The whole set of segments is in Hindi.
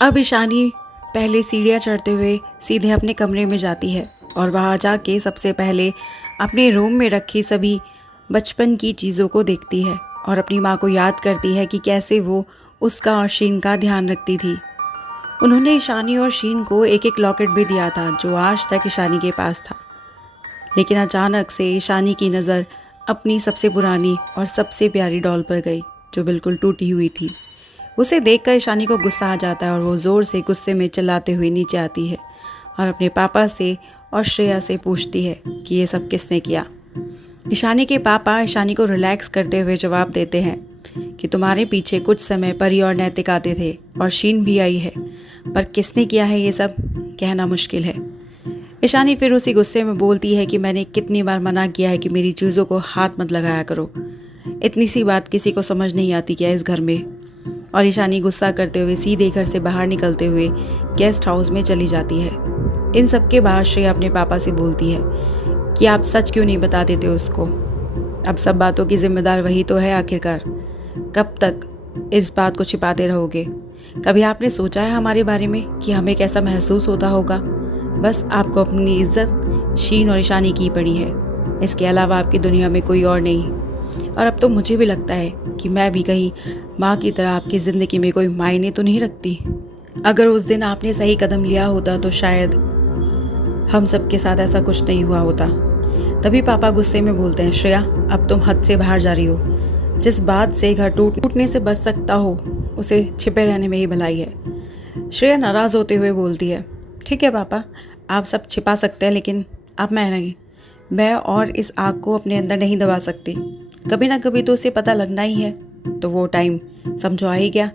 अब ईशानी पहले सीढ़ियाँ चढ़ते हुए सीधे अपने कमरे में जाती है और वहाँ जाके सबसे पहले अपने रूम में रखी सभी बचपन की चीज़ों को देखती है और अपनी माँ को याद करती है कि कैसे वो उसका और शीन का ध्यान रखती थी। उन्होंने ईशानी और शीन को एक एक लॉकेट भी दिया था जो आज तक ईशानी के पास था। लेकिन अचानक से ईशानी की नज़र अपनी सबसे पुरानी और सबसे प्यारी डॉल पर गई जो बिल्कुल टूटी हुई थी। उसे देखकर ईशानी को गुस्सा आ जाता है और वो ज़ोर से गुस्से में चिल्लाते हुए नीचे आती है और अपने पापा से और श्रेया से पूछती है कि ये सब किसने किया। ईशानी के पापा ईशानी को रिलैक्स करते हुए जवाब देते हैं कि तुम्हारे पीछे कुछ समय परी और नैतिक आते थे और शीन भी आई है, पर किसने किया है ये सब कहना मुश्किल है। ईशानी फिर उसी गुस्से में बोलती है कि मैंने कितनी बार मना किया है कि मेरी चीज़ों को हाथ मत लगाया करो। इतनी सी बात किसी को समझ नहीं आती क्या इस घर में। और ईशानी गुस्सा करते हुए सीधे घर से बाहर निकलते हुए गेस्ट हाउस में चली जाती है। इन सब के बाद श्रेया अपने पापा से बोलती है कि आप सच क्यों नहीं बता देते उसको। अब सब बातों की जिम्मेदार वही तो है आखिरकार। कब तक इस बात को छिपाते रहोगे? कभी आपने सोचा है हमारे बारे में कि हमें कैसा महसूस होता होगा? बस आपको अपनी इज्जत शीन और ईशानी की पड़ी है, इसके अलावा आपकी दुनिया में कोई और नहीं। और अब तो मुझे भी लगता है कि मैं भी कहीं माँ की तरह आपकी ज़िंदगी में कोई मायने तो नहीं रखती। अगर उस दिन आपने सही कदम लिया होता तो शायद हम सब के साथ ऐसा कुछ नहीं हुआ होता। तभी पापा गुस्से में बोलते हैं, श्रेया अब तुम हद से बाहर जा रही हो। जिस बात से घर टूटने से बच सकता हो उसे छिपे रहने में ही भलाई है। श्रेया नाराज़ होते हुए बोलती है, ठीक है पापा, आप सब छिपा सकते हैं लेकिन अब मैं नहीं। मैं और इस आग को अपने अंदर नहीं दबा सकती। कभी ना कभी तो उसे पता लगना ही है, तो वो टाइम समझो आ ही गया।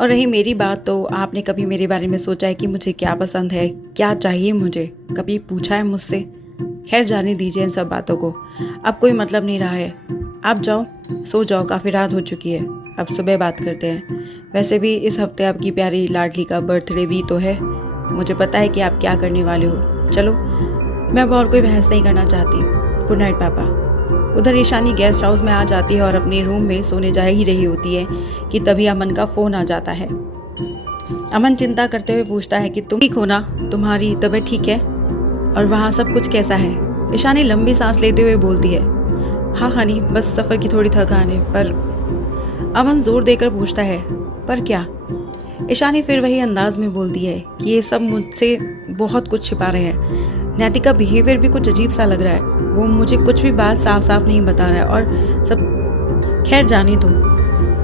और रही मेरी बात, तो आपने कभी मेरे बारे में सोचा है कि मुझे क्या पसंद है, क्या चाहिए मुझे? कभी पूछा है मुझसे? खैर जाने दीजिए इन सब बातों को, अब कोई मतलब नहीं रहा है। आप जाओ, सो जाओ, काफ़ी रात हो चुकी है, अब सुबह बात करते हैं। वैसे भी इस हफ्ते आपकी प्यारी लाडली का बर्थडे भी तो है। मुझे पता है कि आप क्या करने वाले हो। चलो, मैं अब और कोई बहस नहीं करना चाहती। गुड नाइट पापा। उधर ईशानी गेस्ट हाउस में आ जाती है और अपने रूम में सोने जा ही रही होती है कि तभी अमन का फ़ोन आ जाता है। अमन चिंता करते हुए पूछता है कि तुम ठीक हो ना, तुम्हारी तबीयत ठीक है और वहाँ सब कुछ कैसा है? ईशानी लंबी सांस लेते हुए बोलती है, हाँ हनी, बस सफ़र की थोड़ी थकान है। पर अमन जोर देकर पूछता है, पर क्या? ईशानी फिर वही अंदाज में बोलती है कि ये सब मुझसे बहुत कुछ छिपा रहे हैं। नैतिक का बिहेवियर भी कुछ अजीब सा लग रहा है, वो मुझे कुछ भी बात साफ साफ नहीं बता रहा है और सब। खैर जाने दो,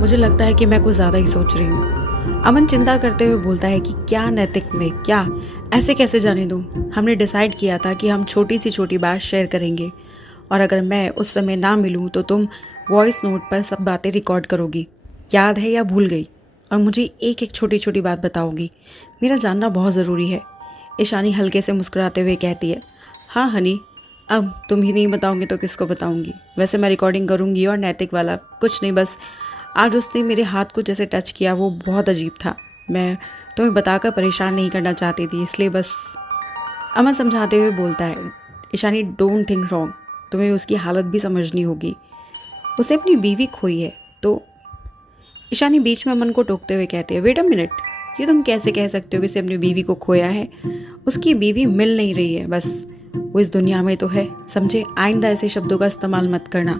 मुझे लगता है कि मैं कुछ ज़्यादा ही सोच रही हूँ। अमन चिंता करते हुए बोलता है कि क्या नैतिक में क्या? ऐसे कैसे जाने दूँ? हमने डिसाइड किया था कि हम छोटी सी छोटी बात शेयर करेंगे और अगर मैं उस समय ना मिलूँ तो तुम वॉइस नोट पर सब बातें रिकॉर्ड करोगी, याद है या भूल गई? और मुझे एक एक छोटी छोटी बात बताओगी। मेरा जानना बहुत ज़रूरी है। ईशानी हल्के से मुस्कुराते हुए कहती है, हाँ हनी, अब तुम ही नहीं बताओगे तो किसको बताऊंगी? वैसे मैं रिकॉर्डिंग करूंगी। और नैतिक वाला कुछ नहीं, बस आज उसने मेरे हाथ को जैसे टच किया वो बहुत अजीब था। मैं तुम्हें बताकर परेशान नहीं करना चाहती थी, इसलिए बस। अमन समझाते हुए बोलता है, ईशानी डोंट थिंक रॉन्ग, तुम्हें उसकी हालत भी समझनी होगी। उसने अपनी बीवी खोई है तो। ईशानी बीच में अमन को टोकते हुए कहते हैं, वेट अ मिनट, ये तुम कैसे कह सकते हो कि उसे अपनी बीवी को खोया है? उसकी बीवी मिल नहीं रही है, बस वो इस दुनिया में तो है, समझे? आइंदा ऐसे शब्दों का इस्तेमाल मत करना।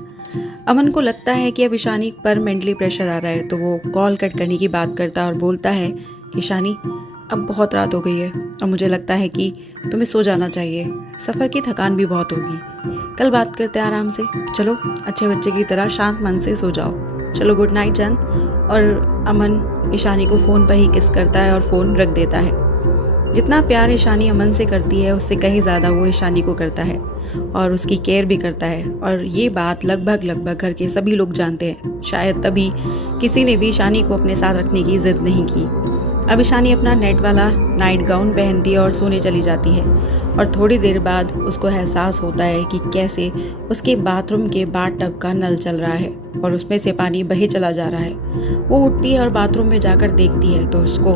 अमन को लगता है कि अब ईशानी पर मेंटली प्रेशर आ रहा है, तो वो कॉल कट करने की बात करता है और बोलता है, ईशानी अब बहुत रात हो गई है और मुझे लगता है कि तुम्हें सो जाना चाहिए। सफ़र की थकान भी बहुत होगी, कल बात करते हैं आराम से। चलो, अच्छे बच्चे की तरह शांत मन से सो जाओ। चलो, गुड नाइट जान। और अमन ईशानी को फ़ोन पर ही किस करता है और फ़ोन रख देता है। जितना प्यार ईशानी अमन से करती है उससे कहीं ज़्यादा वो ईशानी को करता है और उसकी केयर भी करता है। और ये बात लगभग घर के सभी लोग जानते हैं। शायद तभी किसी ने भी ईशानी को अपने साथ रखने की ज़िद नहीं की। अब ईशानी अपना नेट वाला नाइट गाउन पहनती है और सोने चली जाती है। और थोड़ी देर बाद उसको एहसास होता है कि कैसे उसके बाथरूम के बाथटब का नल चल रहा है और उसमें से पानी बहे चला जा रहा है। वो उठती है और बाथरूम में जाकर देखती है तो उसको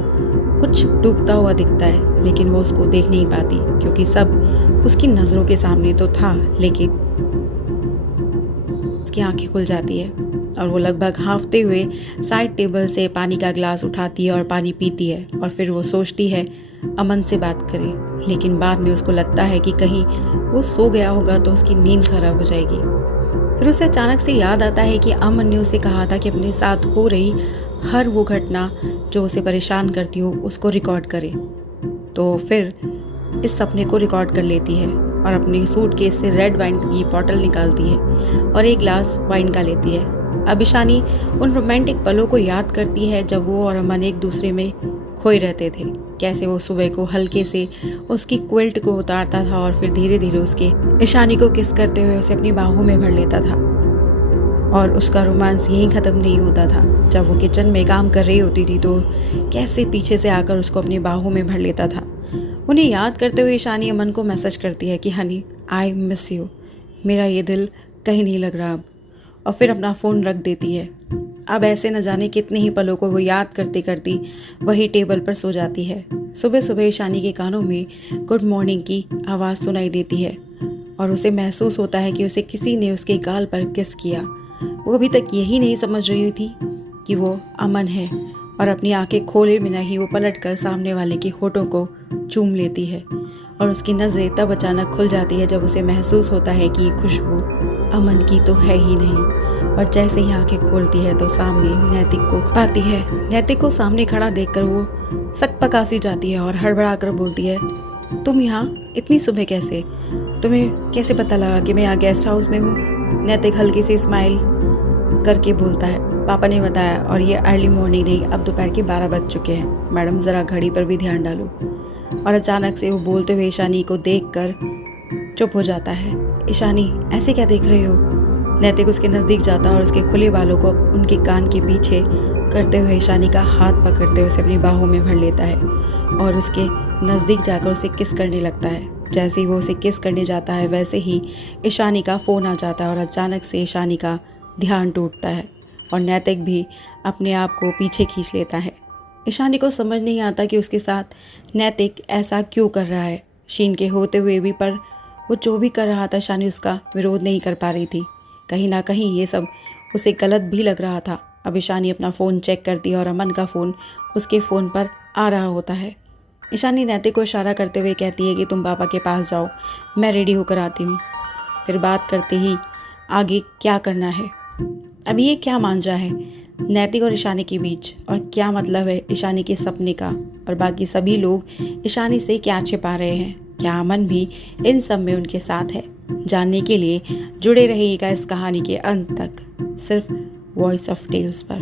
कुछ डूबता हुआ दिखता है, लेकिन वो उसको देख नहीं पाती क्योंकि सब उसकी नज़रों के सामने तो था। लेकिन उसकी आंखें खुल जाती है और वो लगभग हांफते हुए साइड टेबल से पानी का ग्लास उठाती है और पानी पीती है। और फिर वो सोचती है अमन से बात करे, लेकिन बाद में उसको लगता है कि कहीं वो सो गया होगा तो उसकी नींद खराब हो जाएगी। फिर उसे अचानक से याद आता है कि अमन ने उसे कहा था कि अपने साथ हो रही हर वो घटना जो उसे परेशान करती हो उसको रिकॉर्ड करे। तो फिर इस सपने को रिकॉर्ड कर लेती है और अपने सूटकेस से रेड वाइन की बॉटल निकालती है और एक ग्लास वाइन का लेती है। अब ईशानी उन रोमांटिक पलों को याद करती है जब वो और अमन एक दूसरे में खोए रहते थे। कैसे वो सुबह को हल्के से उसकी क्विल्ट को उतारता था और फिर धीरे धीरे उसके ईशानी को किस करते हुए उसे अपनी बाहों में भर लेता था। और उसका रोमांस यहीं ख़त्म नहीं होता था। जब वो किचन में काम कर रही होती थी तो कैसे पीछे से आकर उसको अपनी बाहों में भर लेता था। उन्हें याद करते हुए ईशानी अमन को मैसेज करती है कि हनी आई मिस यू, मेरा ये दिल कहीं नहीं लग रहा अब। और फिर अपना फ़ोन रख देती है। अब ऐसे न जाने कितने ही पलों को वो याद करती करती वही टेबल पर सो जाती है। सुबह सुबह ईशानी के कानों में गुड मॉर्निंग की आवाज़ सुनाई देती है और उसे महसूस होता है कि उसे किसी ने उसके गाल पर किस किया। वो अभी तक यही नहीं समझ रही थी कि वो अमन है और अपनी आंखें खोले बिना ही वो पलटकर सामने वाले के होठों को चूम लेती है। और उसकी नज़रें तब अचानक खुल जाती है जब उसे महसूस होता है कि ये खुशबू अमन की तो है ही नहीं। और जैसे ही आंखें खोलती है तो सामने नैतिक को पाती है। नैतिक को सामने खड़ा देखकर वो सकपका सी जाती है और हड़बड़ा कर बोलती है, तुम यहाँ इतनी सुबह कैसे? तुम्हें कैसे पता लगा कि मैं यहाँ गेस्ट हाउस में हूँ? नैतिक हल्की सी स्माइल करके बोलता है, पापा ने बताया और ये अर्ली मॉर्निंग नहीं, अब दोपहर के 12 बज चुके हैं। मैडम ज़रा घड़ी पर भी ध्यान डालो। और अचानक से वो बोलते हुए ईशानी को देखकर चुप हो जाता है। ईशानी ऐसे क्या देख रहे हो? नैतिक उसके नज़दीक जाता और उसके खुले बालों को उनके कान के पीछे करते हुए ईशानी का हाथ पकड़ते हुए उसे अपनी बाहों में भर लेता है और उसके नज़दीक जाकर उसे किस करने लगता है। जैसे ही वो उसे किस करने जाता है वैसे ही ईशानी का फ़ोन आ जाता है और अचानक से ईशानी का ध्यान टूटता है और नैतिक भी अपने आप को पीछे खींच लेता है। ईशानी को समझ नहीं आता कि उसके साथ नैतिक ऐसा क्यों कर रहा है। शीन के होते हुए भी पर वो जो भी कर रहा था ईशानी उसका विरोध नहीं कर पा रही थी। कहीं ना कहीं ये सब उसे गलत भी लग रहा था। अब ईशानी अपना फ़ोन चेक करती है और अमन का फ़ोन उसके फ़ोन पर आ रहा होता है। ईशानी नैतिक को इशारा करते हुए कहती है कि तुम पापा के पास जाओ, मैं रेडी होकर आती हूँ। फिर बात करते ही आगे क्या करना है। अब ये क्या मांझा है नैतिक और ईशानी के बीच, और क्या मतलब है ईशानी के सपने का, और बाकी सभी लोग ईशानी से क्या छिपा रहे हैं। क्या अमन भी इन सब में उनके साथ है? जानने के लिए जुड़े रहिएगा इस कहानी के अंत तक, सिर्फ वॉइस ऑफ टेल्स पर।